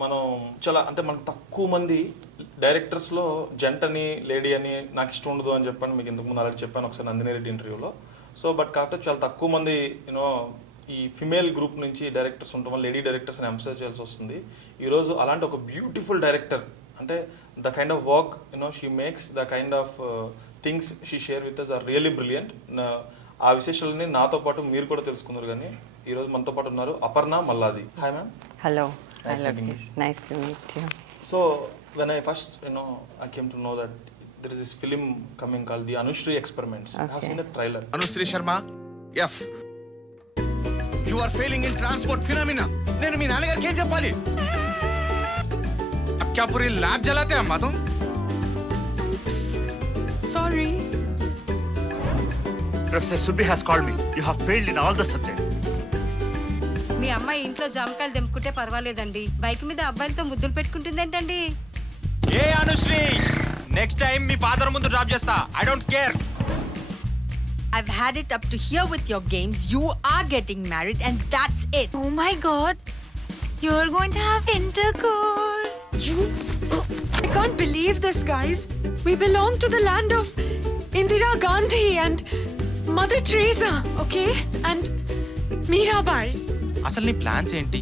మనం చాలా అంటే మనకు తక్కువ మంది డైరెక్టర్స్లో జెంట్ అని లేడీ అని నాకు ఇష్టం ఉండదు అని చెప్పాను మీకు ఇంతకు ముందు ఆల్రెడీ చెప్పాను ఒకసారి నందిని రెడ్డి ఇంటర్వ్యూలో. సో బట్ కాకపోతే చాలా తక్కువ మంది యూనో ఈ ఫిమేల్ గ్రూప్ నుంచి డైరెక్టర్స్ ఉండటం వల్ల లేడీ డైరెక్టర్స్ అని ఎంఫసైజ్ చేయాల్సి వస్తుంది. ఈరోజు అలాంటి ఒక బ్యూటిఫుల్ డైరెక్టర్ అంటే the kind of work you know she makes the kind of things she share with us are really brilliant. ఆ విశేషాలని నాతో పాటు మీరు కూడా తెలుసుకున్నారు. కానీ ఈరోజు మనతో పాటు ఉన్నారు Aparna Malladi. Hi ma'am. Hello. Nice to meet you. So when I first I came to know that there is this film coming called the Anushri Experiments. I have seen the trailer. Anushri Sharma, F. You are failing in transport phenomena. నేను మీ నాన్నగారికి ఏం చెప్పాలి? अब क्या पूरी lab जलाते हैं अम्मा तुम? Sorry. Professor Subbi has called me. You have failed in all the subjects. మీ అమ్మాయి ఇంట్లో జామకాయలు తెంపుకుంటే పర్వాలేదండి, బైక్ మీద అబ్బాయిలతో ముద్దులు పెట్టుకుంటుందేంటండి? ఏ అనుశ్రీ, నెక్స్ట్ టైం మీ ఫాదర్ ముందు డ్రాప్ చేస్తా. I don't care. I've had it up to here with your games. You are getting married and that's it. Oh my god, you're going to have intercourse. I can't believe this, guys. We belong to the land of Indira Gandhi and Mother Teresa, okay? And Mirabai. అసలు నీ plans ఏంటి?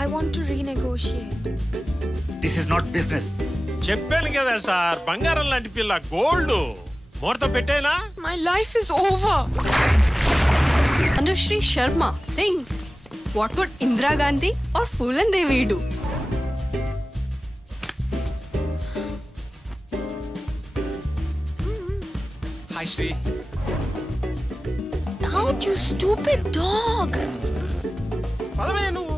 I want to renegotiate. This is not business. చెప్పాను కదా sir, బంగారం లాంటి పిల్ల, gold ముహూర్తం పెట్టేనా? My life is over. Anushri Sharma, think. What would Indira Gandhi or Phulan Devi do? Hi Shri. Out, you stupid dog. పదవే నువ్వు.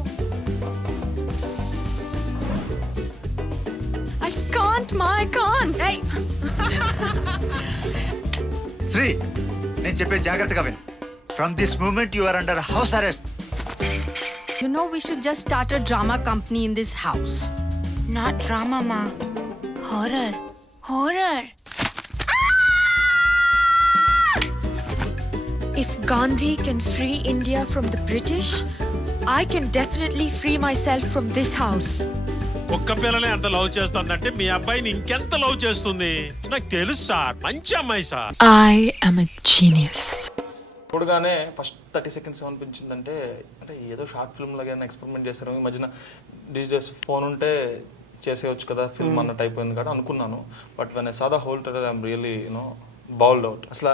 I can't, Ma, I can't. Hey, Shri, నేను చెప్పే జాగ్రత్తగా విను. From this moment you are under house arrest. you know we should just start a drama company in this house. Not drama, Ma. Horror. Horror. If Gandhi can free India from the British, I can definitely free myself from this house. ఒక్క పిల్లనే అంత love చేస్తుందంటే మీ అబ్బాయిని ఇంకెంత love చేస్తుంది నాకు తెలుసు sir. మంచి అమ్మాయి sir. I am a genius. చూడగానే ఫస్ట్ 30 సెకండ్స్ ఏమనిపించిందంటే అంటే ఏదో షార్ట్ ఫిల్మ్ లాగా ఎక్స్పెరిమెంట్ చేస్తారు. ఈ మధ్యన డీస్ డేస్ ఫోన్ ఉంటే చేసేయచ్చు కదా ఫిల్మ్ అన్నట్టు అయిపోయింది కదా అనుకున్నాను. But when I saw the whole trailer I'm really bowled out. అసలు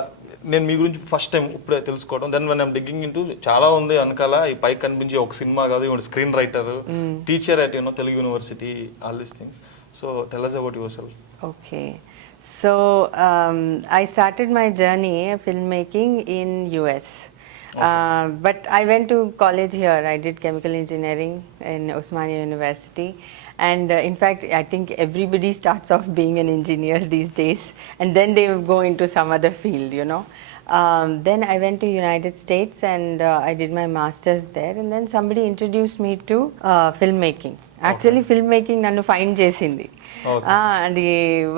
నేను మీ గురించి ఫస్ట్ టైం ఇప్పుడే తెలుసుకోవడం. Then when I'm digging into చాలా ఉంది వెనకాల. ఈ పైకి కనిపించి ఒక సినిమా కాదు, screen writer, teacher at Telugu university, all these things. So tell us about yourself. Okay. So I started my journey filmmaking in US. But I went to college here. I did chemical engineering in Osmania University. And in fact, I think everybody starts off being an engineer these days. And then they go into some other field, Then I went to United States and I did my master's there. And then somebody introduced me to filmmaking. Actually, filmmaking nannu find chesindi. And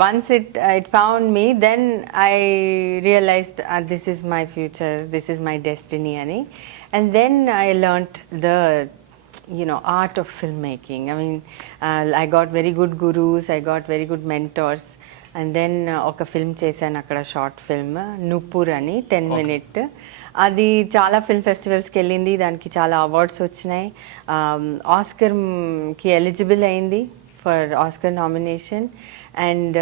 once it found me, then I realized this is my future, this is my destiny, ani. And then I learnt the art of filmmaking. I mean, I got very good gurus, I got very good mentors. And then oka film chesanu akkada short film Nuppur ani 10 minute. అది చాలా film ఫెస్టివల్స్కి వెళ్ళింది, దానికి చాలా awards వచ్చినాయి. ఆస్కర్కి eligible అయింది for Oscar nomination and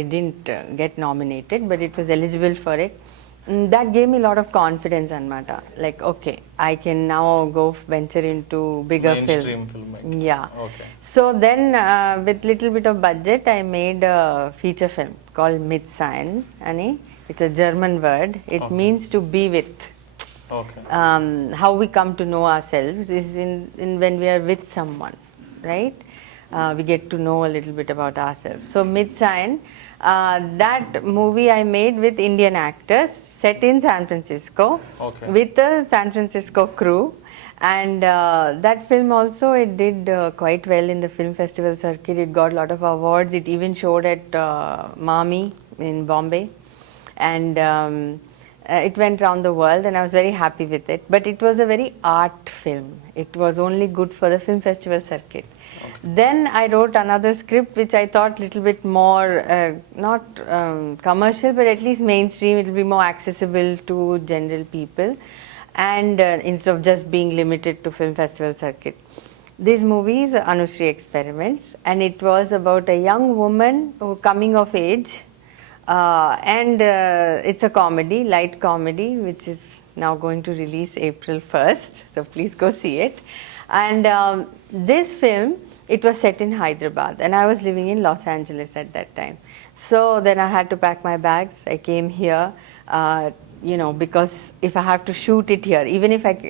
it didn't get nominated but it was eligible for it. That gave me a lot of confidence anmata. Like, okay, I can now go venture into bigger Mainstream filmmaking. Yeah. Okay. So then, with little bit of budget, I made a feature film called Mitsein. Ani, it's a German word. It means to be with. Okay. How we come to know ourselves is in when we are with someone, right? We get to know a little bit about ourselves. So Mitsein, that movie I made with Indian actors, set in San Francisco, with a San Francisco crew. And that film also, it did quite well in the film festival circuit. It got a lot of awards. It even showed at MAMI in Bombay. And it went around the world and I was very happy with it. But it was a very art film. It was only good for the film festival circuit. Then I wrote another script which I thought little bit more not commercial, but at least mainstream. It will be more accessible to general people, and instead of just being limited to film festival circuit. This movie is Anushri Experiments, and it was about a young woman who coming of age, and it's a comedy, light comedy, which is now going to release April 1st. So please go see it. And this film, it was set in Hyderabad, and I was living in Los Angeles at that time. So then I had to pack my bags. I came here. Because if I have to shoot it here,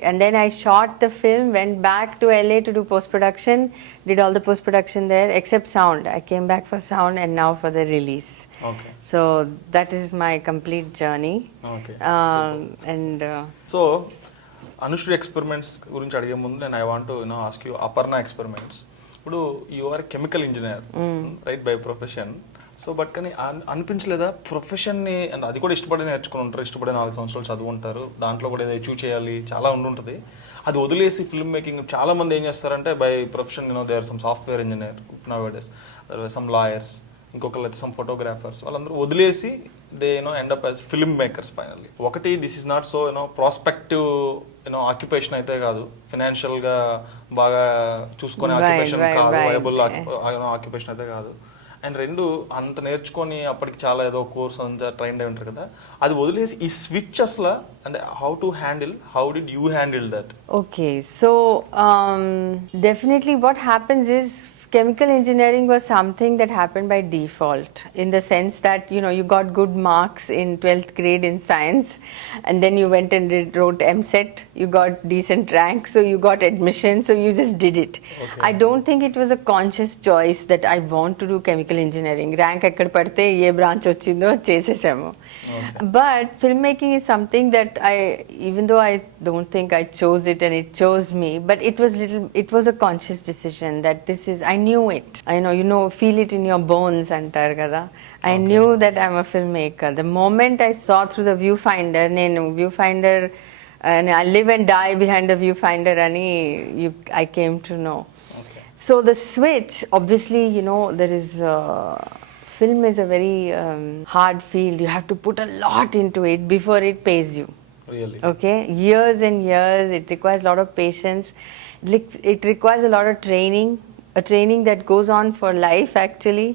and then I shot the film, went back to LA to do post-production, did all the post-production there, except sound. I came back for sound and now for the release. Okay. So that is my complete journey. Okay. So, Anushree experiments గురించి అడిగే ముందు నేను I want ask you Aparna experiments. ఇప్పుడు you are chemical engineer right by profession. So but కానీ అనిపించలేదా ప్రొఫెషన్ని, and అది కూడా ఇష్టపడి నేర్చుకుని ఉంటారు, ఇష్టపడి 4 సంవత్సరాలు చదువుకుంటారు, దాంట్లో కూడా ఏదో అచీవ్ చేయాలి చాలా ఉండుంటుంది. అది వదిలేసి ఫిల్మ్ మేకింగ్ చాలా మంది ఏం చేస్తారంటే by profession they are some software engineer nowadays, some lawyers, ఇంకొకరు అయితే సమ్ ఫోటోగ్రాఫర్స్, వాళ్ళందరూ వదిలేసి they end up as film makers finally. ఒకటి this is not so prospective occupation అయితే కాదు, ఫైనాన్షియల్ గా బాగా చూసుకునే ఆక్యుపేషన్ కాదు, వైబుల్ ఆక్యుపేషన్ అయితే కాదు. అండ్ 2 అంత నేర్చుకొని అప్పటికి చాలా ఏదో కోర్స్ అంతా ట్రైన్ అయి ఉంటారు కదా, అది వదిలేసి ఈ స్విచ్ అసలు అంటే how did you handle that? okay, so definitely what happens is chemical engineering was something that happened by default, in the sense that you got good marks in 12th grade in science, and then you went and wrote MSET, you got decent rank, so you got admission, so you just did it. Okay. I don't think it was a conscious choice that I want to do chemical engineering. Rank ekkada padte ye branch vachindho chesesamo. But filmmaking is something that even though I don't think I chose it and it chose me, but it was a conscious decision that this is, I knew it. I know, feel it in your bones antar kada. I knew that I'm a filmmaker. The moment I saw through the viewfinder, and I live and die behind the viewfinder, I came to know. Okay. So the switch, obviously, there is film is a very hard field. You have to put a lot into it before it pays you. Really? Okay, years and years. It requires a lot of patience. It requires a lot of training, a training that goes on for life actually.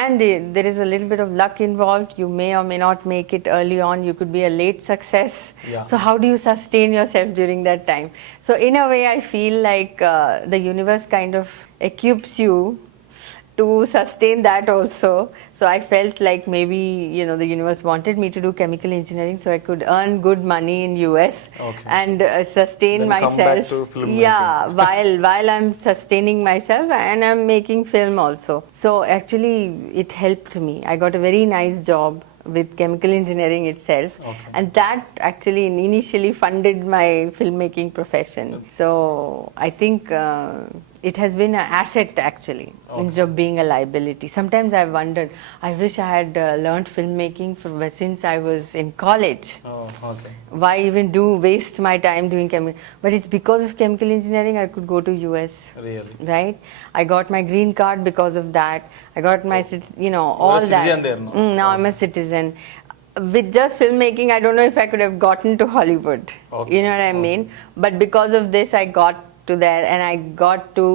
And there is a little bit of luck involved. You may or may not make it early on. You could be a late success. Yeah. So how do you sustain yourself during that time? So in a way, I feel like the universe kind of equips you to sustain that also. So I felt like maybe the universe wanted me to do chemical engineering so I could earn good money in US. Okay. And sustain Then come myself. back to film while I'm sustaining myself and I'm making film also. So actually it helped me. I got a very nice job with chemical engineering itself. Okay. And that actually initially funded my filmmaking profession. So I think it has been an asset actually, instead of being a liability. Sometimes I've wondered, I wish I had learned filmmaking since I was in college. Oh, okay. Why even waste my time doing chemical? But it's because of chemical engineering I could go to US. Really? Right? I got my green card because of that. I got my, all You're a that. citizen there, no? Now I'm a citizen. With just filmmaking, I don't know if I could have gotten to Hollywood. Okay. You know what I mean? But because of this, I got to there, and I got to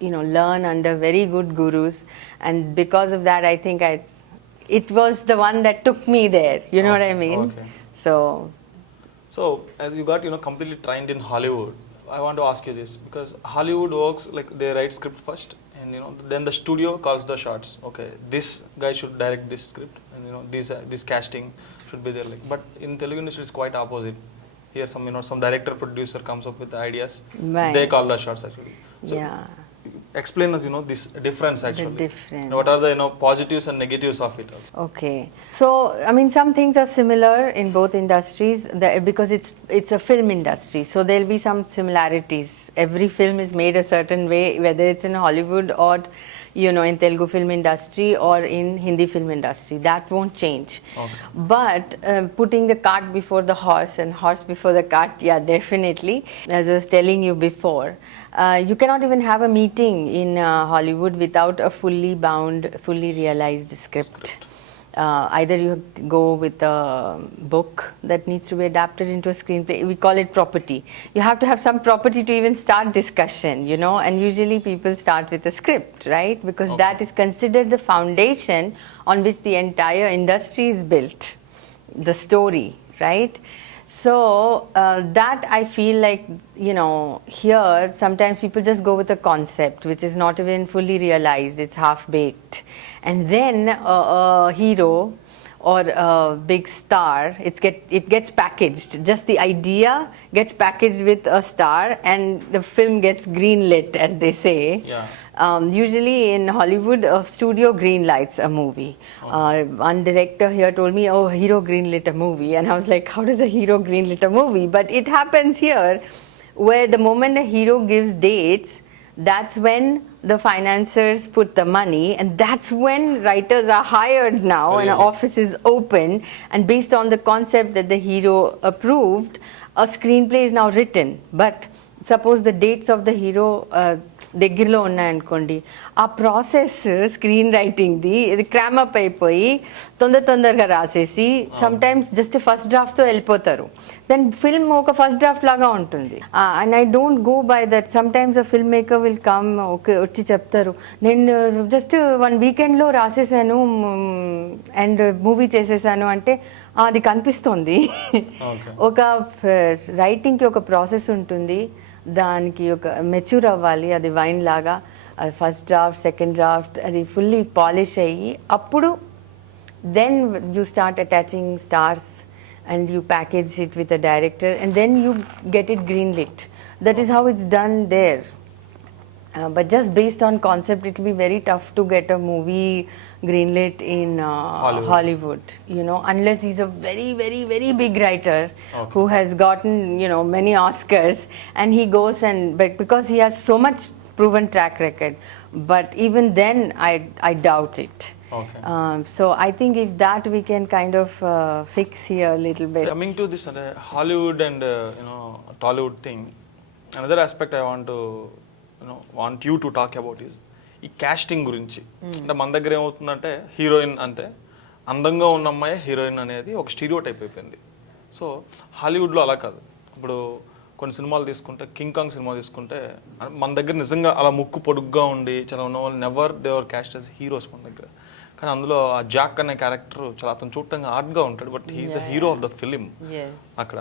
learn under very good gurus, and because of that I think it was the one that took me there, you know what I mean? Okay. So as you got completely trained in Hollywood, I want to ask you this, because Hollywood works like they write script first, and then the studio calls the shots. Okay, this guy should direct this script, and this casting should be there, but in Telugu industry it's quite opposite. Here some director producer comes up with the ideas. Right. They call the shots actually. So yeah, explain us this difference actually. the difference. What are the positives and negatives of it also? Okay, so I mean some things are similar in both industries because it's a film industry, so there'll be some similarities. Every film is made a certain way, whether it's in Hollywood or in Telugu film industry or in Hindi film industry. That won't change. Okay. But putting the cart before the horse and horse before the cart, yeah, definitely. As I was telling you before, you cannot even have a meeting in Hollywood without a fully bound, fully realized script. Either you go with a book that needs to be adapted into a screenplay. We call it property. You have to have some property to even start discussion, and usually people start with a script, right? Because that is considered the foundation on which the entire industry is built, the story, right? So that I feel like, here sometimes people just go with a concept which is not even fully realized, it's half baked. And then a hero or a big star, it gets packaged. Just the idea gets packaged with a star and the film gets greenlit, as they say. Yeah. Usually in Hollywood, a studio greenlights a movie. One director here told me, oh, hero greenlit a movie. And I was like, how does a hero greenlit a movie? But it happens here, where the moment a hero gives dates, that's when the financiers put the money, and that's when writers are hired now, and an office is open, and based on the concept that the hero approved, a screenplay is now written. But suppose the dates of the hero దగ్గరలో ఉన్నాయనుకోండి, ఆ process screen రైటింగ్ది ఇది cram up అయిపోయి తొందరగా రాసేసి some times just first డ్రాఫ్ట్తో వెళ్ళిపోతారు. Then film ఒక first draft లాగా ఉంటుంది. And I don't go by that. Some times a film maker will come, okay, వచ్చి చెప్తారు, నేను జస్ట్ 1 వీకెండ్లో రాసేసాను అండ్ మూవీ చేసేసాను అంటే అది కనిపిస్తుంది. ఒక రైటింగ్కి ఒక ప్రాసెస్ ఉంటుంది, దానికి ఒక మెచ్యూర్ అవ్వాలి, అది వైన్ లాగా. అది ఫస్ట్ డ్రాఫ్ట్, సెకండ్ డ్రాఫ్ట్, అది ఫుల్లీ పాలిష్ అయ్యి అప్పుడు then you start attaching stars and you package it with a director and then you get it green lit. That is how it's done there. But just based on concept, it will be very tough to get a movie greenlit in Hollywood, unless he's a very, very, very big writer who has gotten, many Oscars, and he goes but because he has so much proven track record. But even then, I doubt it. Okay. So I think if that we can kind of fix here a little bit. Coming to this Hollywood and Tollywood thing, another aspect I want you to talk about is ఈ casting గురించి. అంటే మన దగ్గర ఏమవుతుందంటే heroine అంటే అందంగా ఉన్న అమ్మాయి హీరోయిన్ అనేది ఒక స్టీరియో టైప్ అయిపోయింది. సో హాలీవుడ్లో అలా కాదు. ఇప్పుడు కొన్ని సినిమాలు తీసుకుంటే, కింగ్ కాంగ్ సినిమా తీసుకుంటే, మన దగ్గర నిజంగా అలా ముక్కు పొడుగ్గా ఉండి చాలా ఉన్న వాళ్ళు నెవర్ దేవర్ క్యాస్ట్ యాజ్ హీరోస్ మన దగ్గర. కానీ అందులో ఆ జాక్ అనే క్యారెక్టర్ చాలా అతను చూడటానికి ఆర్ట్గా ఉంటాడు, but he is the hero of the film అక్కడ.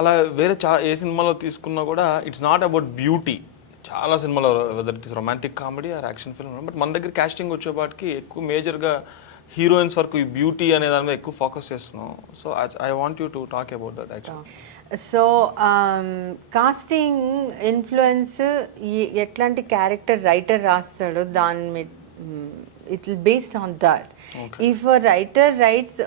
అలా వేరే ఏ సినిమాలో తీసుకున్నా కూడా ఇట్స్ నాట్ అబౌట్ బ్యూటీ. చాలా సినిమాలో whether it is romantic comedy or action film, but మన దగ్గర కాస్టింగ్ వచ్చేపాటికి ఎక్కువ మేజర్గా హీరోయిన్స్ వరకు ఈ బ్యూటీ అనే దాని మీద ఎక్కువ ఫోకస్ చేస్తున్నాం. So I want you to talk about that actually. So casting influence ఎట్లాంటి క్యారెక్టర్ రైటర్ రాస్తాడో దాని మీద it will based on that. If a writer writes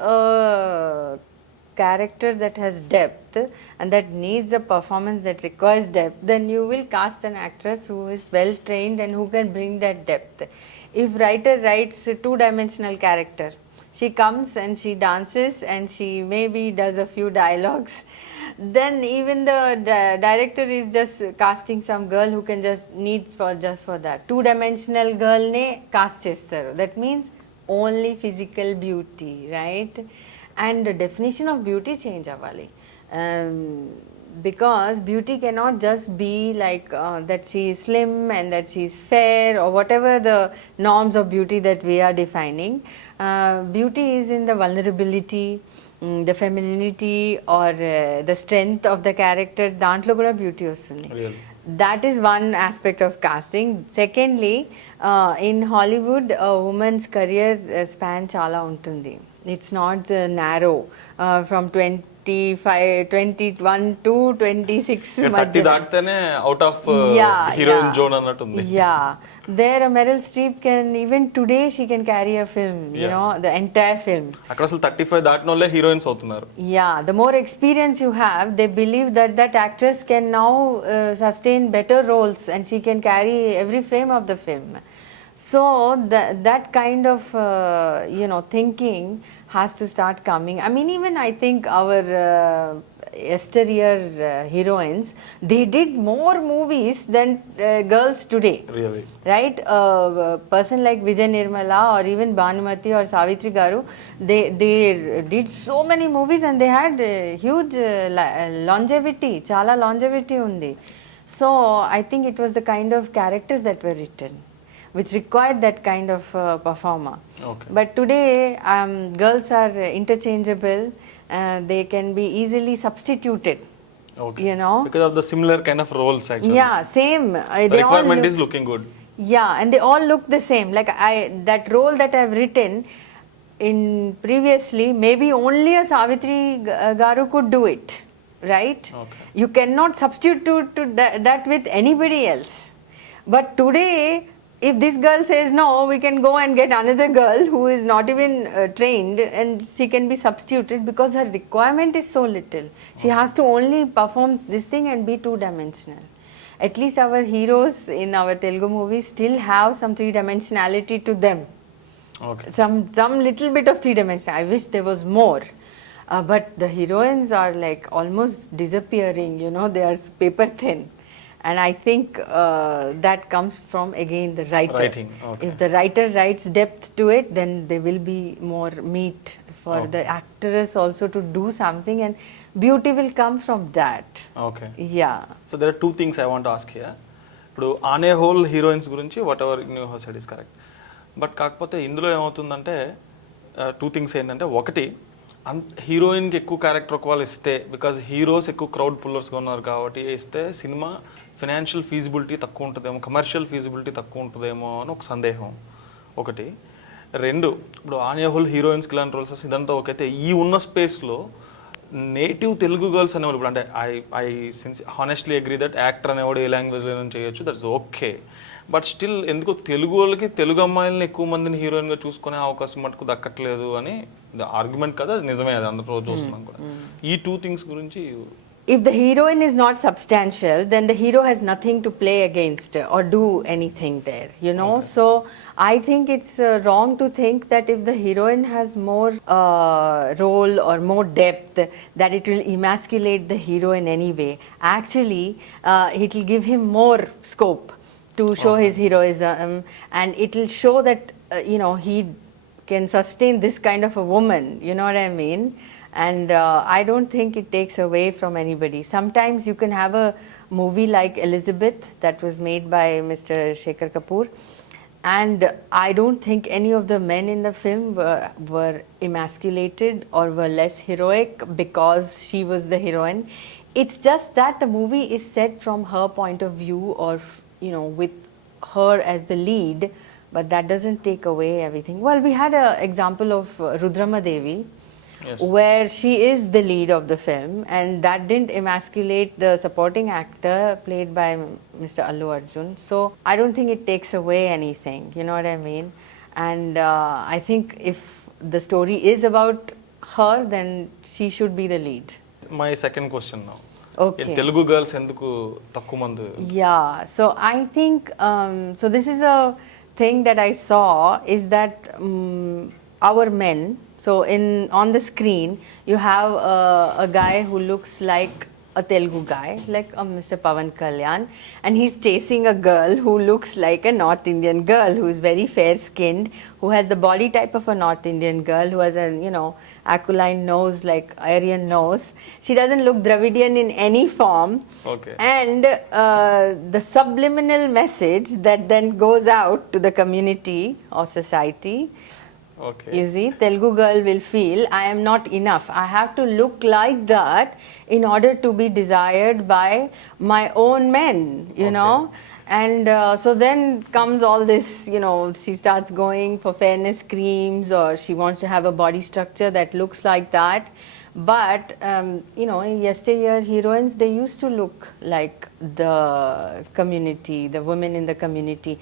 character that has depth and that needs a performance that requires depth, then you will cast an actress who is well trained and who can bring that depth. If writer writes a 2-dimensional character, she comes and she dances and she maybe does a few dialogues, then even the director is just casting some girl who can just for that 2-dimensional girl ne cast chestaru. That means only physical beauty, right? And the definition of beauty change avali, because beauty cannot just be like that she is slim and that she is fair or whatever the norms of beauty that we are defining. Beauty is in the vulnerability, the femininity or the strength of the character. Dantlo kuda beauty vastundi. That is one aspect of casting. Secondly, in Hollywood a woman's career span chala untundi. It's not narrow from 21 to 26. 30 దాటితేనే out of heroine zone అన్నట్టుంది. There Meryl Streep can, even today she can carry a film, the entire film. అక్కడ అసలు 35 దాటిన వాళ్ళే heroines అవుతున్నారు. The more experience you have, they believe that actress can now sustain better roles and she can carry every frame of the film. So that kind of thinking has to start coming. I mean, even I think our yesteryear heroines, they did more movies than girls today. Really? Right? A person like Vijay Nirmala or even Bhanumati or Savitri Garu, they did so many movies and they had huge longevity, chala longevity undi. So I think it was the kind of characters that were written which required that kind of performer. Okay. But today, girls are interchangeable. They can be easily substituted. Okay. You know? Because of the similar kind of roles actually. Yeah, same. The They all requirement look- is looking good. Yeah, and they all look the same. Like that role that I've written in previously, maybe only a Savitri Garu could do it, right? Okay. You cannot substitute to that with anybody else. But today, if this girl says no, we can go and get another girl who is not even trained and she can be substituted because her requirement is so little. She has to only perform this thing and be two-dimensional. At least our heroes in our Telugu movies still have some three-dimensionality to them. Okay. Some little bit of three-dimension. I wish there was more. But the heroines are like almost disappearing, they are paper thin. And I think that comes from again the writer. Writing, okay. If the writer writes depth to it, then there will be more meat for the actress also to do something, and beauty will come from that. Okay. Yeah. So there are two things I want to ask here. ఇప్పుడు on a whole heroines గురించి what ever new said is correct. But కాకపోతే ఇందులో ఏమవుతుందంటే two things ఏంటంటే, ఒకటి హీరోయిన్కి ఎక్కువ character ఒకవేళ ఇస్తే, బికాజ్ హీరోస్ ఎక్కువ క్రౌడ్ పుల్లర్స్గా ఉన్నారు కాబట్టి ఇస్తే సినిమా ఫినాన్షియల్ ఫీజిబిలిటీ తక్కువ ఉంటుందేమో, కమర్షియల్ ఫీజిబిలిటీ తక్కువ ఉంటుందేమో అని ఒక సందేహం ఒకటి. రెండు, ఇప్పుడు ఆన్ ఏ హోల్ హీరోయిన్స్కి ఇలాంటి రోల్స్ ఇదంతా ఒకైతే ఈ ఉన్న స్పేస్లో నేటివ్ తెలుగు గర్ల్స్ అనేవాళ్ళు, ఇప్పుడు అంటే I honestly agree that actor అనేవాడు ఏ లాంగ్వేజ్లో చేయొచ్చు, దట్స్ ఓకే. బట్ స్టిల్ ఎందుకు తెలుగు వాళ్ళకి తెలుగు అమ్మాయిలని ఎక్కువ మందిని హీరోయిన్గా చూసుకునే అవకాశం మటుకు దక్కట్లేదు అని ఆర్గ్యుమెంట్ కదా, అది నిజమే, అది అందరూ చూస్తున్నాం కూడా. ఈ టూ థింగ్స్ గురించి. If the heroine is not substantial, then the hero has nothing to play against or do anything there, Okay. So I think it's wrong to think that if the heroine has more role or more depth, that it will emasculate the hero in any way. Actually, it will give him more scope to show his heroism, and it will show that, he can sustain this kind of a woman, you know what I mean? And I don't think it takes away from anybody. Sometimes you can have a movie like Elizabeth that was made by Mr. Shekhar Kapoor, and I don't think any of the men in the film were emasculated or were less heroic because she was the heroine. It's just that the movie is set from her point of view, or with her as the lead, but that doesn't take away everything. Well, we had an example of Rudrama Devi. Yes. Where she is the lead of the film, and that didn't emasculate the supporting actor played by Mr. Allu Arjun. So I don't think it takes away anything, you know what I mean? And I think if the story is about her, then she should be the lead. My second question now. Okay. Telugu girls ఎందుకు తక్కువ మంది? Yeah, so I think, so this is a thing that I saw, is that our men, so on the screen, you have a guy who looks like a Telugu guy, like Mr. Pawan Kalyan, and he's chasing a girl who looks like a North Indian girl, who is very fair-skinned, who has the body type of a North Indian girl, who has a, aquiline nose, like Aryan nose. She doesn't look Dravidian in any form. Okay. And the subliminal message that then goes out to the community or society, okay. you see, Telugu girl will feel, I am not enough. I have to look like that in order to be desired by my own men, you know. And so then comes all this, she starts going for fairness creams, or she wants to have a body structure that looks like that. But, in yesteryear heroines, they used to look like the community, the women in the community.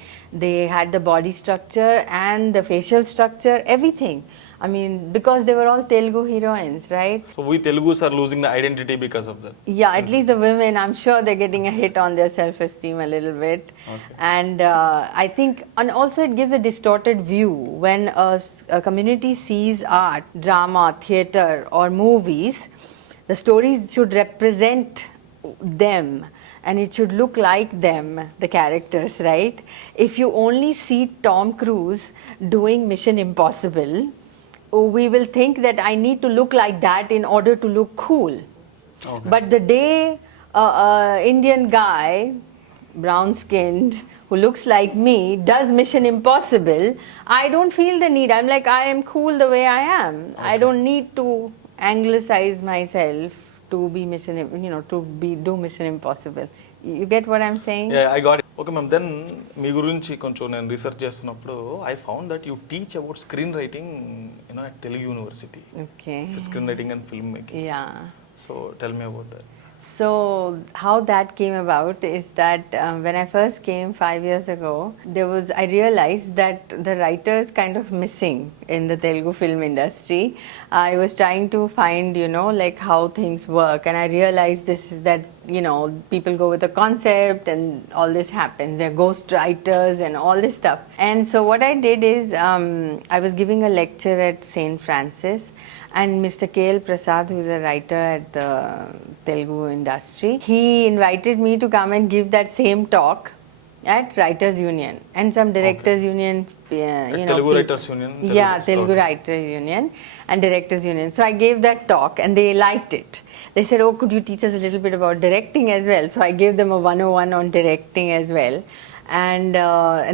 They had the body structure and the facial structure, everything. I mean, because they were all Telugu heroines, right? So we Telugus are losing the identity because of that. Yeah, at least the women, I'm sure they're getting a hit on their self-esteem a little bit. Okay. And I think, and also it gives a distorted view when a community sees art, drama, theatre or movies. The stories should represent them and it should look like them, the characters, right? If you only see Tom Cruise doing Mission Impossible, we will think that I need to look like that in order to look cool. Okay. But the day Indian guy, brown skinned, who looks like me, does Mission Impossible, I don't feel the need. I'm like, I am cool the way I am. I don't need to anglicize myself to be do Mission Impossible. You get what I'm saying? Yeah, I got it. Okay, ma'am. Then మీ గురించి కొంచెం నేను research చేస్తున్నప్పుడు I found that you teach about screen writing, at Telugu University. Okay. Screen writing and film making. Yeah. So tell me about that. So how that came about is that when I first came 5 years ago, I realized that the writers kind of missing in the Telugu film industry. I was trying to find, like how things work, and I realized people go with a concept and all this happens. They're ghost writers and all this stuff. And so what I did is I was giving a lecture at St. Francis, and Mr. K.L. Prasad, who is a writer at the Telugu industry, he invited me to come and give that same talk at Writers Union and some Directors Union. Telugu Writers Union. Telugu Writers Union and Directors Union. So I gave that talk and they liked it. They said, oh, could you teach us a little bit about directing as well? So I gave them a 101 on directing as well. And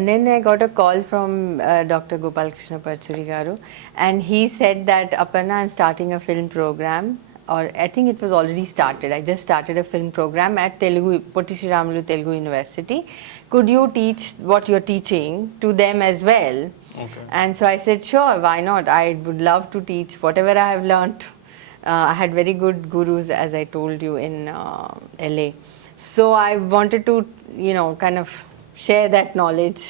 then I got a call from Dr. Gopal Krishna Parchuri Garu, and he said that, Aparna, I'm starting a film program, or I think it was already started. I just started a film program at Potti Sri Ramulu Telugu University. Could you teach what you're teaching to them as well? Okay. And so I said, sure, why not? I would love to teach whatever I have learnt. I had very good gurus, as I told you, in LA. So I wanted to, kind of share that knowledge,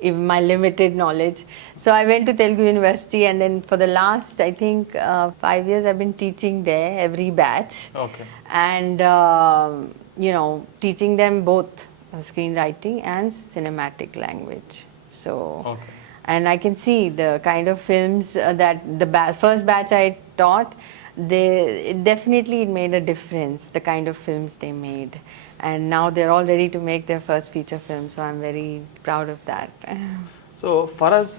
even my limited knowledge. So I went to Telugu University, and then for the last, I think, 5 years, I've been teaching there every batch. Okay. And, teaching them both screenwriting and cinematic language. So, Okay. and I can see the kind of films that the first batch I taught, it definitely made a difference, the kind of films they made. And now they're all ready to make their first feature film, so I'm very proud of that. So for us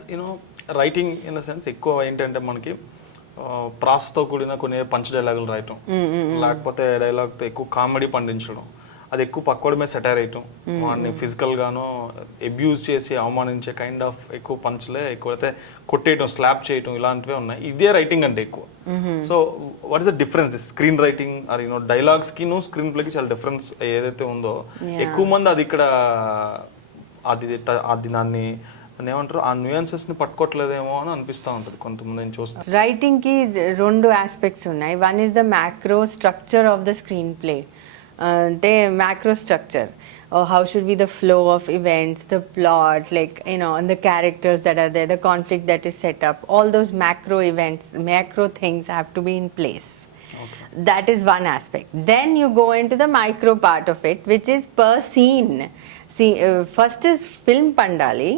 writing in the sense ఎక్కువ ఏంటంటే మనకి ప్రాసతో కూడిన కొన్ని punch డైలాగులు రాయటం, లేకపోతే డైలాగ్తో ఎక్కువ comedy పండించడం, అది ఎక్కువ పక్కోడి మీద సెటైర్ అయ్యటం, వాడిని ఫిజికల్ గాను అబ్యూజ్ చేసి అవమానించే కైండ్ ఆఫ్ ఎక్కువ పంచ్లే, ఎక్కువైతే కొట్టేయటం, స్లాప్ చేయటం, ఇలాంటివే ఉన్నాయి. ఇదే రైటింగ్ అంటే ఎక్కువ. So what is the difference screen writing or dialogues కి స్క్రీన్ ప్లేకి చాలా డిఫరెన్స్ ఏదైతే ఉందో, ఎక్కువ మంది అది ఇక్కడ అది దాన్ని ఏమంటారు, ఆ న్యూయన్సెస్ ని పట్టుకోవట్లేదేమో అని అనిపిస్తూ ఉంటుంది కొంతమంది నేను చూస్తాను. రైటింగ్ కి రెండు ఆస్పెక్ట్స్ ఉన్నాయి. One is the macro structure of the screen play, అంటే macro structure, how should be the flow of events, the plot, and the characters that are there, the conflict that is set up, all those macro events, macro things have to be in place. Okay. That is one aspect. Then you go into the micro part of it, which is per scene. See, first is film pandali,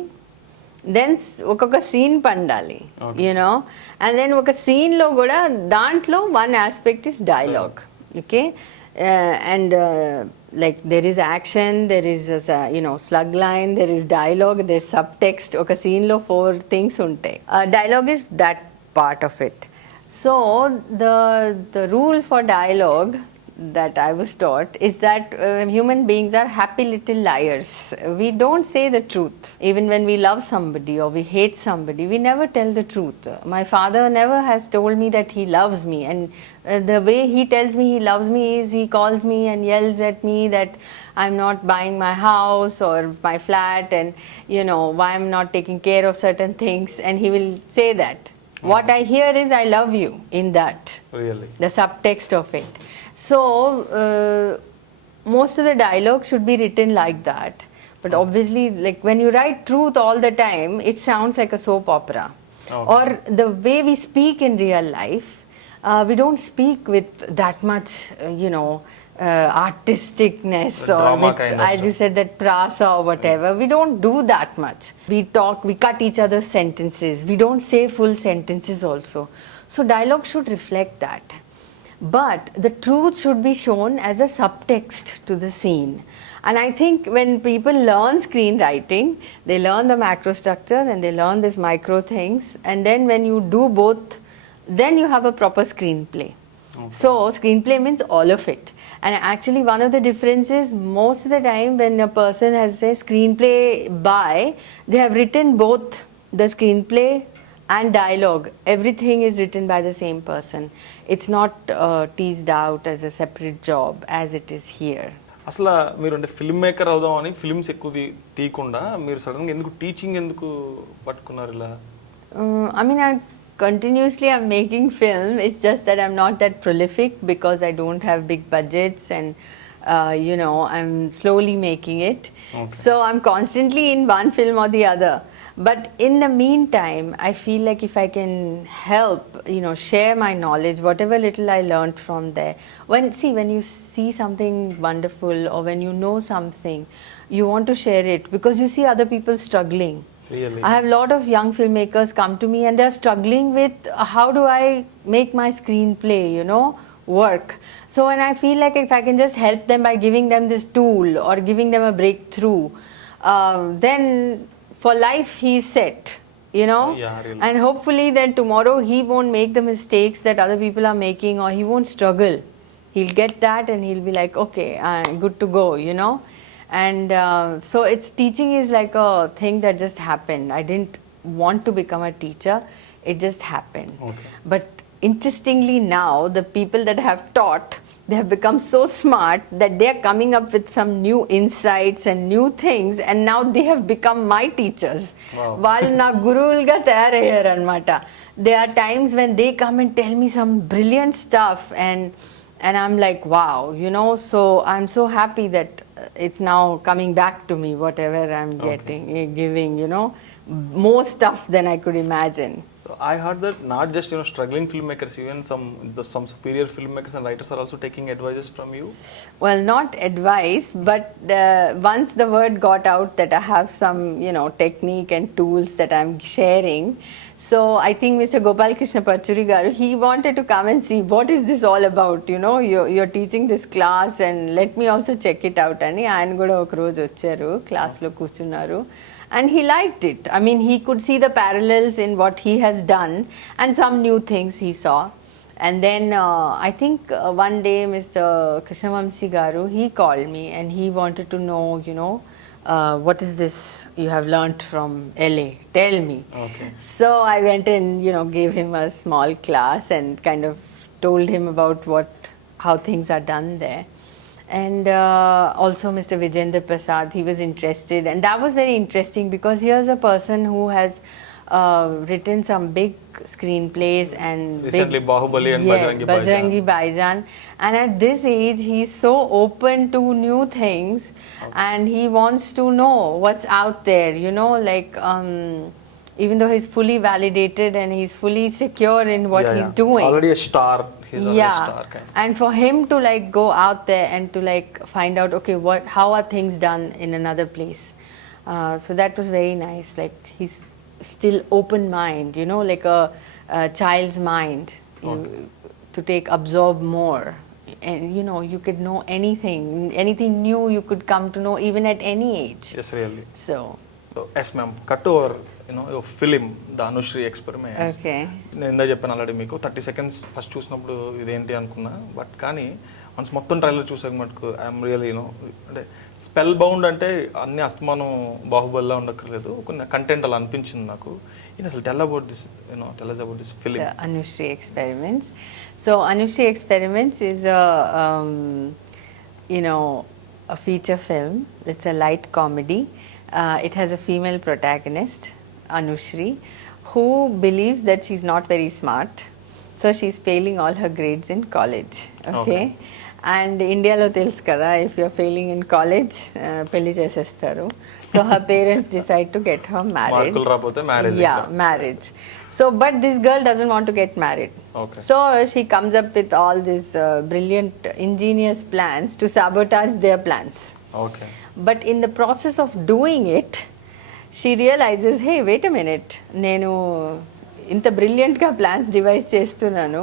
then ఒక్కొక్క scene పండాలి, and then ఒక scene లో కూడా దాంట్లో one aspect is dialogue. Okay. And there is action, there is slug line, there is dialogue, there is subtext. Okay, scene lo 4 things untai. Dialogue is that part of it. So the rule for dialogue that I was taught is that human beings are happy little liars. We don't say the truth. Even when we love somebody or we hate somebody, we never tell the truth. My father never has told me that he loves me, and the way he tells me he loves me is he calls me and yells at me that I'm not buying my house or my flat, and why I'm not taking care of certain things, and he will say that. What I hear is I love you in that. Really? The subtext of it. So most of the dialogue should be written like that. But obviously, when you write truth all the time, it sounds like a soap opera. or the way we speak in real life, we don't speak with that much, artisticness, The or drama with, kind of as you stuff. said, that prasa or whatever. We don't do that much. We talk, we cut each other's sentences. We don't say full sentences also. So dialogue should reflect that. But the truth should be shown as a subtext to the scene. And I think when people learn screenwriting, they learn the macro structure and they learn these micro things. And then when you do both, then you have a proper screenplay. So screenplay means all of it. And actually one of the differences, most of the time when a person has a screenplay by, they have written both the screenplay and dialogue. Everything is written by the same person. It's not teased out as a separate job as it is here. అసలు మీరు అంటే film maker అవుదామని films ఎక్కువ తీయకుండా మీరు సడన్గా ఎందుకు teaching ఎందుకు పట్టుకున్నారు ఇలా? I mean, continuously I'm making film. It's just that I'm not that prolific because I don't have big budgets, and I'm slowly making it. Okay. So I'm constantly in one film or the other. But in the meantime, I feel like if I can help, share my knowledge, whatever little I learned from there. When you see something wonderful or when you know something, you want to share it because you see other people struggling. Really? I have a lot of young filmmakers come to me and they're struggling with how do I make my screenplay, work. So when I feel like if I can just help them by giving them this tool or giving them a breakthrough, then for life he's set, Yeah, really. and hopefully then tomorrow he won't make the mistakes that other people are making, or he won't struggle. He'll get that and he'll be like, okay, I'm good to go, And so teaching is like a thing that just happened. I didn't want to become a teacher. It just happened. Okay. But interestingly now, the people that I have taught, they have become so smart that they are coming up with some new insights and new things, and now they have become my teachers. Wow. వాళ్ళు నా గురువులుగా తయారయ్యారు అన్నమాట. There are times when they come and tell me some brilliant stuff, and I'm like, wow, so I'm so happy that it's now coming back to me, whatever I'm giving, more stuff than I could imagine. So I heard that not just struggling filmmakers, even some superior filmmakers and writers are also taking advices from you. Well, not advice, but once the word got out that I have some, technique and tools that I'm sharing. So I think Mr. Gopal Krishna Pachuri garu, he wanted to come and see what is this all about, you're teaching this class and let me also check it out. అని ఆయన కూడా ఒక రోజు వచ్చారు, క్లాస్లో కూర్చున్నారు. And he liked it. I mean, he could see the parallels in what he has done and some new things he saw. And then I think one day Mr. Krishnavamsi garu, he called me and he wanted to know, what is this you have learnt from LA? Tell me. Okay. So I went and, gave him a small class and kind of told him about how things are done there. And also Mr. Vijender Prasad, he was interested, and that was very interesting because here's a person who has written some big screenplays and Recently Bahubali and Bajrangi Bhaijaan, and at this age he's so open to new things, and he wants to know what's out there, even though he's fully validated and he's fully secure in what he's doing. Already a star. He's already a star kind. And for him to go out there and to find out, okay, how are things done in another place. So that was very nice. He's still open mind, like a child's mind, to absorb more. And you could know anything new you could come to know even at any age. Yes, really. So yes, ma'am. Cut over, your film, the Anushri Experiment. okay. నేను ఇందా చెప్పాను already మీకు 30 seconds first చూసినప్పుడు ఇదేంటి అనుకున్నా, but కానీ once మొత్తం trailer చూసాక మటుకు ఐఎమ్ రియల్లీ అంటే స్పెల్ బౌండ్ అంటే అన్ని అస్తమానం బాహుబలిలా ఉండక్కర్లేదు, కొన్ని కంటెంట్ అలా అనిపించింది నాకు. అసలు tell about this film. The Anushri Experiments. So Anushri Experiments is a feature film. It's a light comedy. It has a female protagonist, Anushri, who believes that she's not very smart, so she's failing all her grades in college. Okay. And ఇండియాలో తెలుసు కదా if you're failing in college పెళ్లి చేసేస్తారు so her parents decide to get her married మార్కులు రాకపోతే marriage యా marriage so but this girl doesn't want to get married Okay. So she comes up with all this brilliant ingenious plans to sabotage their plans. Okay But in the process of doing it, she realizes, hey, wait a minute, నేను ఇంత బ్రిలియంట్గా plans devise చేస్తున్నాను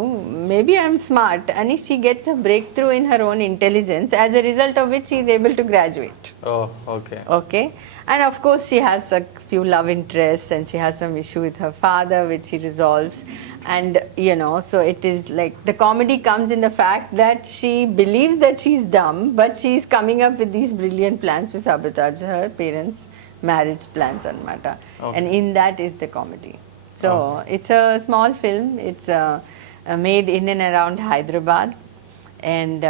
maybe I'm smart అని she gets a breakthrough in her own intelligence as a result of which she is able to graduate. Oh okay Okay, and of course she has a few love interests and she has some issue with her father which she resolves, and you know, so it is like the comedy comes in the fact that she believes that she's dumb but she's coming up with these brilliant plans to sabotage her parents' marriage plans anamata. Okay. And in that is the comedy. So it's a small film. It's made in and around Hyderabad and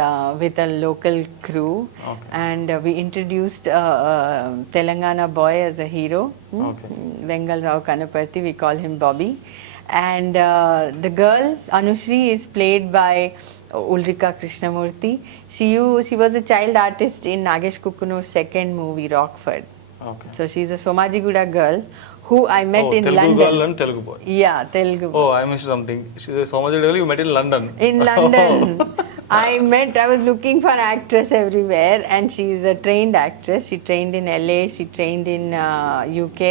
with a local crew. Okay. And we introduced a Telangana boy as a hero. Okay. Vengal Rao Kanaparthi, we call him Bobby. And the girl, Anushri, is played by Ulrika Krishnamurthy. She was a child artist in Nagesh Kukunur's second movie, Rockford. Okay So she's a Somajiguda girl who I met in Telugu London. Girl and Telugu boy Yeah, Telugu. Oh I miss something so much you met in London In London, I was looking for an actress everywhere, and she's a trained actress. She trained in LA, she trained in UK,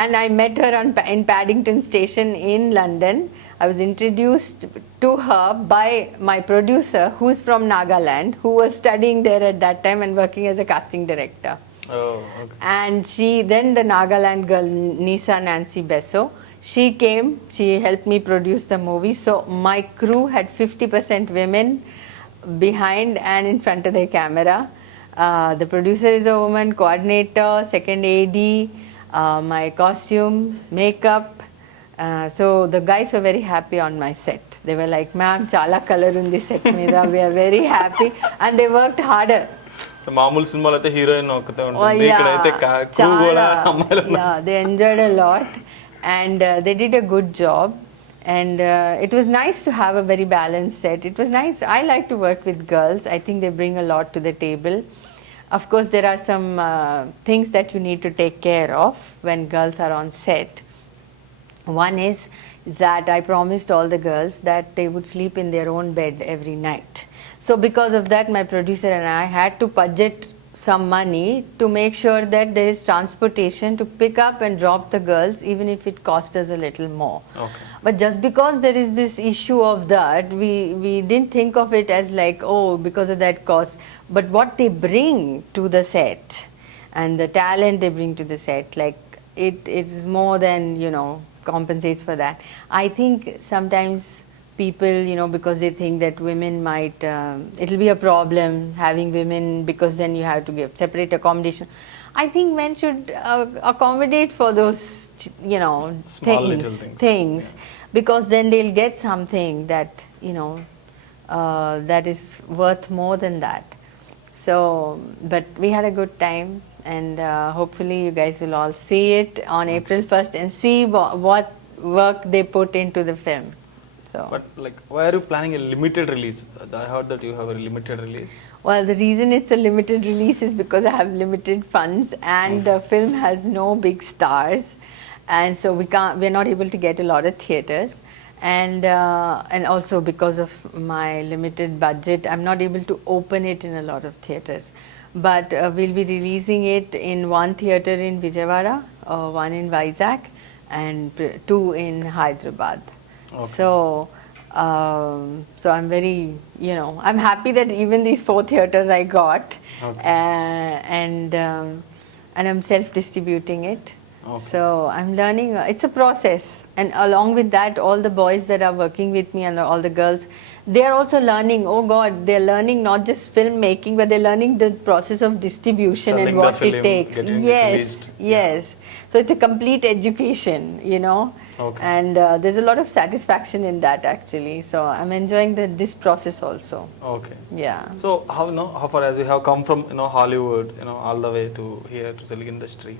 and I met her in Paddington Station in London. I was introduced to her by my producer, who's from Nagaland, who was studying there at that time and working as a casting director. Oh okay And then the Nagaland girl, Nisa Nancy Besso, she came, she helped me produce the movie. So my crew had 50% women behind and in front of the camera. The producer is a woman, coordinator, second AD, my costume, makeup. So the guys were very happy on my set. They were like, ma'am, chala color undi set meeda. We are very happy. And they worked harder. మామూలు సినిమాలో అయితే heroine ఒక్కతే Oh, ఉంటుంది ఇక్కడైతే crew కూడా అమ్మాయిలు ఉన్నారు. yeah, they enjoyed a lot, and they did a good job. And it was nice to have a very balanced set. It was nice. I like to work with girls. I think they bring a lot to the table. Of course, there are some things that you need to take care of when girls are on set. One is that I promised all the girls that they would sleep in their own bed every night. So because of that, my producer and I had to budget some money to make sure that there is transportation to pick up and drop the girls, even if it cost us a little more. Okay. But just because there is this issue of that, we didn't think of it as like, oh, because of that cost. But what they bring to the set and the talent they bring to the set, like it is more than, you know, compensates for that. I think sometimes people, you know, because they think that women might, it'll be a problem having women because then you have to give separate accommodation. I think men should accommodate for those, you know, Small little things. because then they'll get something that, you know, that is worth more than that. So, but we had a good time, and hopefully you guys will all see it on April 1st and see what work they put into the film. So, But like, why are you planning a limited release? I heard that you have a limited release. well, the reason it's a limited release is because I have limited funds and the film has no big stars, and so we're not able to get a lot of theaters, and also because of my limited budget, I'm not able to open it in a lot of theaters. But we'll be releasing it in one theater in Vijayawada, one in Vizag, and two in Hyderabad. Okay. So I'm very, you know, I'm happy that even these 4 theaters I got, Okay. and I'm self-distributing it. Okay. So I'm learning. It's a process, and along with that, all the boys that are working with me and all the girls, they are also learning. Oh God, they're learning not just filmmaking, but they're learning the process of distribution Selling and the what film, it takes. getting it Yes, released. yes. So it's a complete education, you know. Okay. And there's a lot of satisfaction in that actually. So I'm enjoying this process also. Okay. Yeah. So how far as you have come from Hollywood, all the way to here to Telugu industry,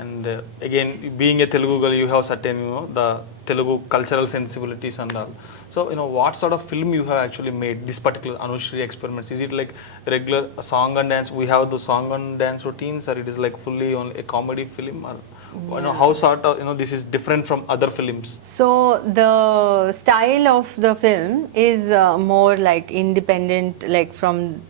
And again, being a Telugu girl, you have certain, the Telugu cultural sensibilities and all. So, what sort of film you have actually made, this particular Anushri experiments? Is it like regular song and dance? We have the song and dance routines, or it is like fully only a comedy film? Or, how sort of, this is different from other films? So the style of the film is more like independent, like from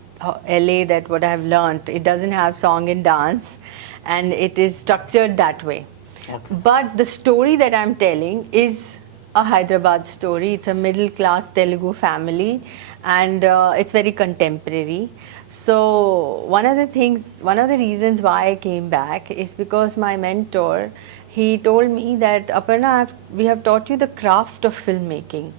LA, that what I have learnt. It doesn't have song and dance, and it is structured that way. Okay. But the story that I'm telling is a Hyderabad story. It's a middle class Telugu family, and it's very contemporary. So one of the reasons why I came back is because my mentor, he told me that, Aparna, we have taught you the craft of filmmaking,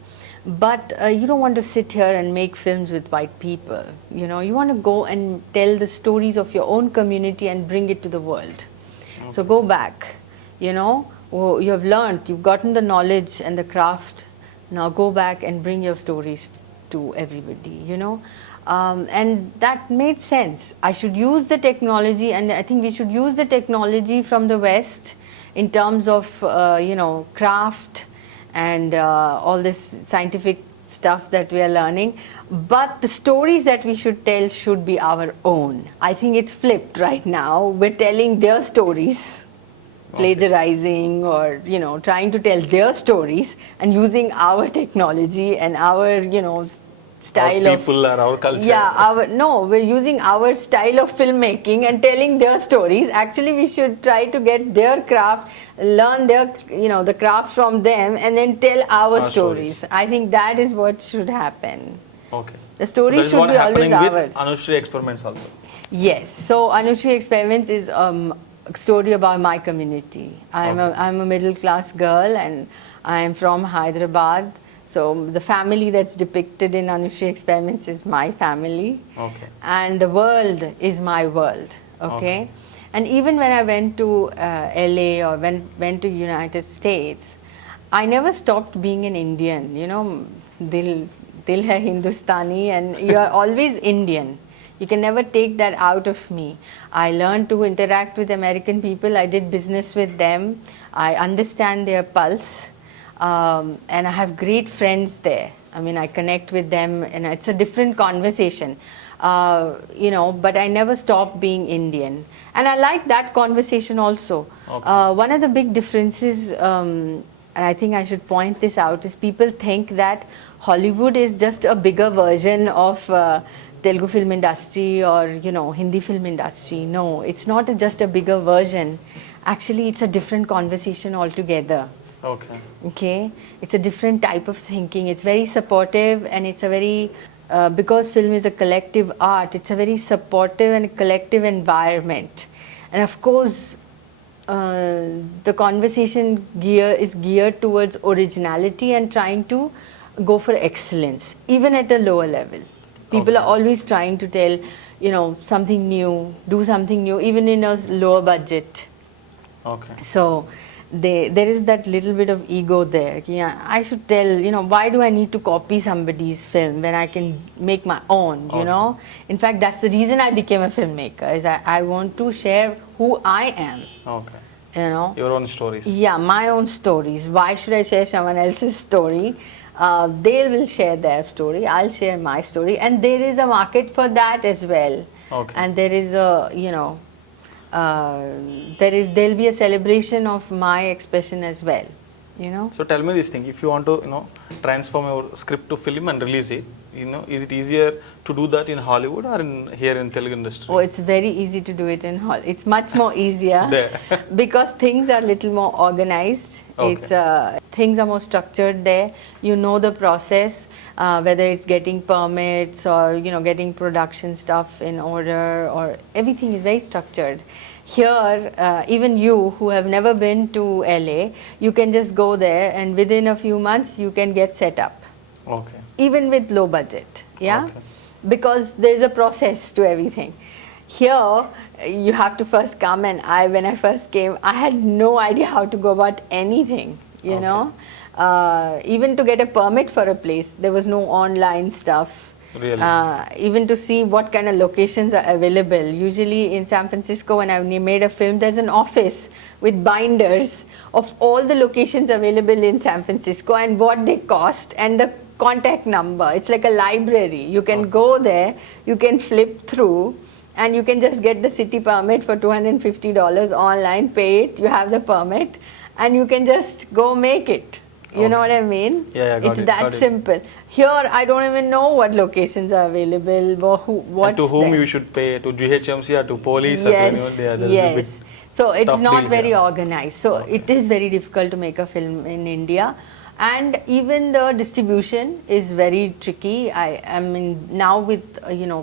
but you don't want to sit here and make films with white people. You want to go and tell the stories of your own community and bring it to the world. Okay. So go back. You have learned, you've gotten the knowledge and the craft. Now go back and bring your stories to everybody. And that made sense. I should use the technology, and I think we should use the technology from the West in terms of, craft and all this scientific stuff that we are learning. But the stories that we should tell should be our own. I think it's flipped right now. We're telling their stories, plagiarizing or, trying to tell their stories and using our technology and our, style our of people or our culture. Yeah, we're using our style of filmmaking and telling their stories. Actually, we should try to get their craft, learn their, the craft from them, and then tell our stories. I think that is what should happen. Okay. The story So that is should what be happening always with ours. Anushri experiments also. Yes. So Anushri Experiments is a story about my community. I'm a middle class girl, and I'm from Hyderabad. So the family that's depicted in Anushri Experiments is my family. Okay. And the world is my world. Okay. And even when I went to LA or went to United States, I never stopped being an Indian. Dil hai Hindustani, and you are always Indian. You can never take that out of me. I learned to interact with American people. I did business with them. I understand their pulse. And I have great friends there. I mean, I connect with them, and it's a different conversation. But I never stopped being Indian. And I like that conversation also. Okay. One of the big differences, and I think I should point this out, is people think that Hollywood is just a bigger version of Telugu film industry or, Hindi film industry. No, it's not just a bigger version. Actually, it's a different conversation altogether. Okay, it's a different type of thinking. It's very supportive, and it's a very because film is a collective art, it's a very supportive and collective environment. And of course, the conversation is geared towards originality and trying to go for excellence, even at a lower level. People are always trying to tell, something new, do something new, even in a lower budget. Okay. So there is that little bit of ego there. Yeah, I should tell, why do I need to copy somebody's film when I can make my own, In fact, that's the reason I became a filmmaker, is I want to share who I am. Okay. Your own stories. Yeah, my own stories. Why should I share someone else's story? They will share their story, I'll share my story, and there is a market for that as well. Okay. And there is a, there'll be a celebration of my expression as well. So tell me this thing, if you want to, transform your script to film and release it, is it easier to do that in Hollywood or here in Telugu industry? Oh, it's very easy to do it in Hollywood. It's much more easier There. because things are a little more organized. Okay. It's things are more structured there. You know the process, whether it's getting permits or getting production stuff in order, or everything is very structured. Here, even you who have never been to LA, you can just go there, and within a few months you can get set up. Okay. Even with low budget, yeah, Okay. because there's a process to everything. Here, you have to first come, and when I first came, I had no idea how to go about anything, know. Even to get a permit for a place, there was no online stuff. Really? Even to see what kind of locations are available. Usually in San Francisco, when I made a film, there's an office with binders of all the locations available in San Francisco and what they cost and the contact number. It's like a library. You can go there, you can flip through, and you can just get the city permit for $250 online, pay it, you have the permit, and you can just go make it. You know what I mean? Yeah, got it's it, that got it. simple. Here, I don't even know what locations are available, what's And to whom there. you should pay, to GHMC or to police or to Yes, anyone? Yeah, there is a bit yes. So it's tough not deal very here. organized. So it is very difficult to make a film in India. And even the distribution is very tricky. I mean, now with,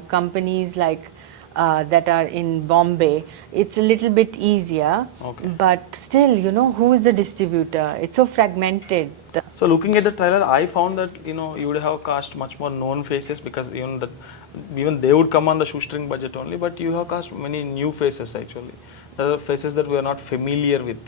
companies like that are in Bombay, it's a little bit easier. Okay. But still, who is the distributor? It's so fragmented. So looking at the trailer, I found that you would have cast much more known faces, because even they would come on the shoestring budget only. But you have cast many new faces actually. The faces that we are not familiar with.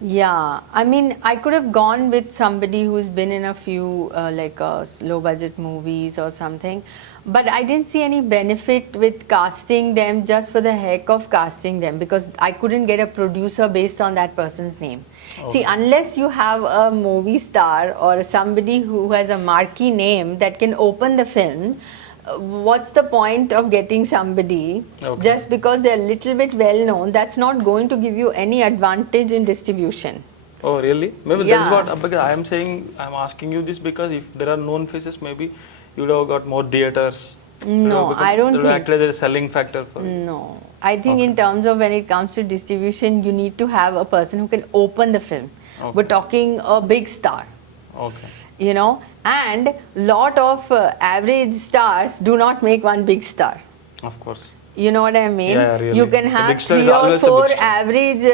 Yeah, I mean, I could have gone with somebody who's been in a few low budget movies or something, but I didn't see any benefit with casting them just for the heck of casting them, because I couldn't get a producer based on that person's name. See, unless you have a movie star or somebody who has a marquee name that can open the film, what's the point of getting somebody just because they're a little bit well known? That's not going to give you any advantage in distribution. Oh, really? Maybe that's Yeah. what, because I'm asking you this because if there are known faces, maybe you would have got more theaters. No, I don't It will think. act as a selling factor for you. No, I think in terms of when it comes to distribution, you need to have a person who can open the film. Okay. We're talking a big star, Okay. and lot of average stars do not make one big star. Of course. You know what I mean? Yeah, really. You can The have big star is 3 or always a 4 big star. average,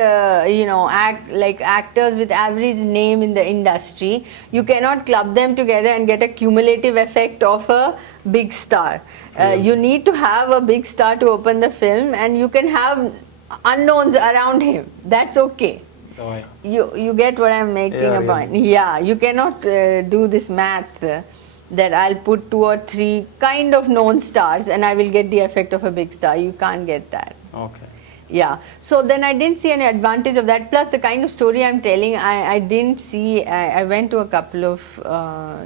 actors with average name in the industry. You cannot club them together and get a cumulative effect of a big star. You need to have a big star to open the film, and you can have unknowns around him. That's okay. Oh, yeah. You get what I'm making Yeah, a point. Yeah, you cannot do this math that I'll put 2 or 3 kind of known stars and I will get the effect of a big star. You can't get that. Okay. Yeah. So then I didn't see any advantage of that. Plus the kind of story I'm telling, I didn't see. I went to a couple of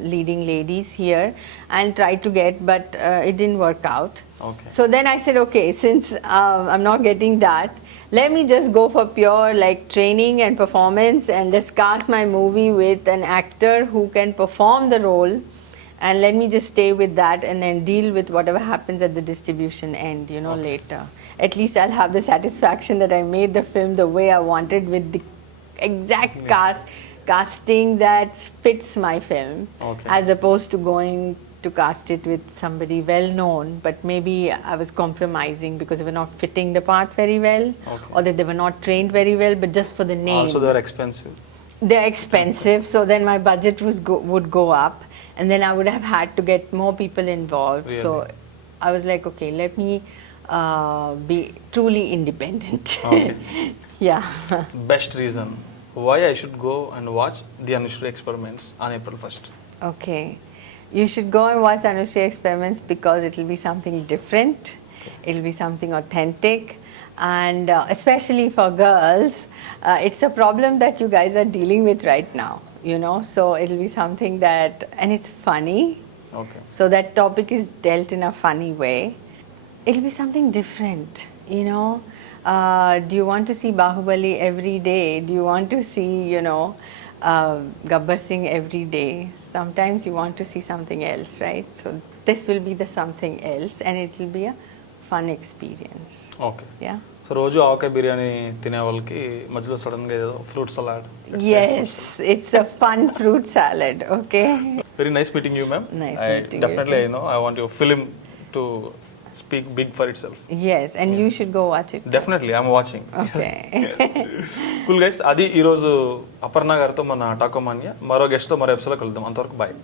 leading ladies here and tried to get, but it didn't work out. Okay. So then I said, okay, since I'm not getting that, let me just go for pure training and performance and just cast my movie with an actor who can perform the role, and let me just stay with that and then deal with whatever happens at the distribution end, later. At least I'll have the satisfaction that I made the film the way I wanted, with the exact casting that fits my film, Okay. as opposed to going to cast it with somebody well known, but maybe I was compromising because they were not fitting the part very well, Okay. or that they were not trained very well, but just for the name. Also, they are expensive. They're expensive, so then my budget would go up, and then I would have had to get more people involved. So I was like, okay, let me be truly independent. Okay. Yeah. Best reason why I should go and watch the Anushri Experiments on April 1st. Okay. You should go and watch Anushri Experiments because it will be something different. It will be something authentic. And especially for girls, it's a problem that you guys are dealing with right now, So it will be something that, and it's funny. Okay. So that topic is dealt in a funny way. It'll be something different, Do you want to see Bahubali every day? Do you want to see, Gabbar Singh every day? Sometimes you want to see something else, right? So this will be the something else, and it will be a fun experience. Okay. Yeah. So రోజు ఆవకాయ బిర్యానీ తినే వాళ్ళకి మధ్యలో sudden గా ఏదో fruit salad. Yes, it's a fun fruit salad, okay? Very nice meeting you, ma'am. Nice I meeting you definitely, too. I want your film to speak big for itself. Yes, and you should go watch it. Definitely, I'm watching. Okay. Cool guys, అది ఈరోజు అపర్ణ గారితో మన టాకోమాన్యా. మరో గెస్ట్తో మరో ఎపిసోడ్లో కలుద్దాం. అంతవరకు bye.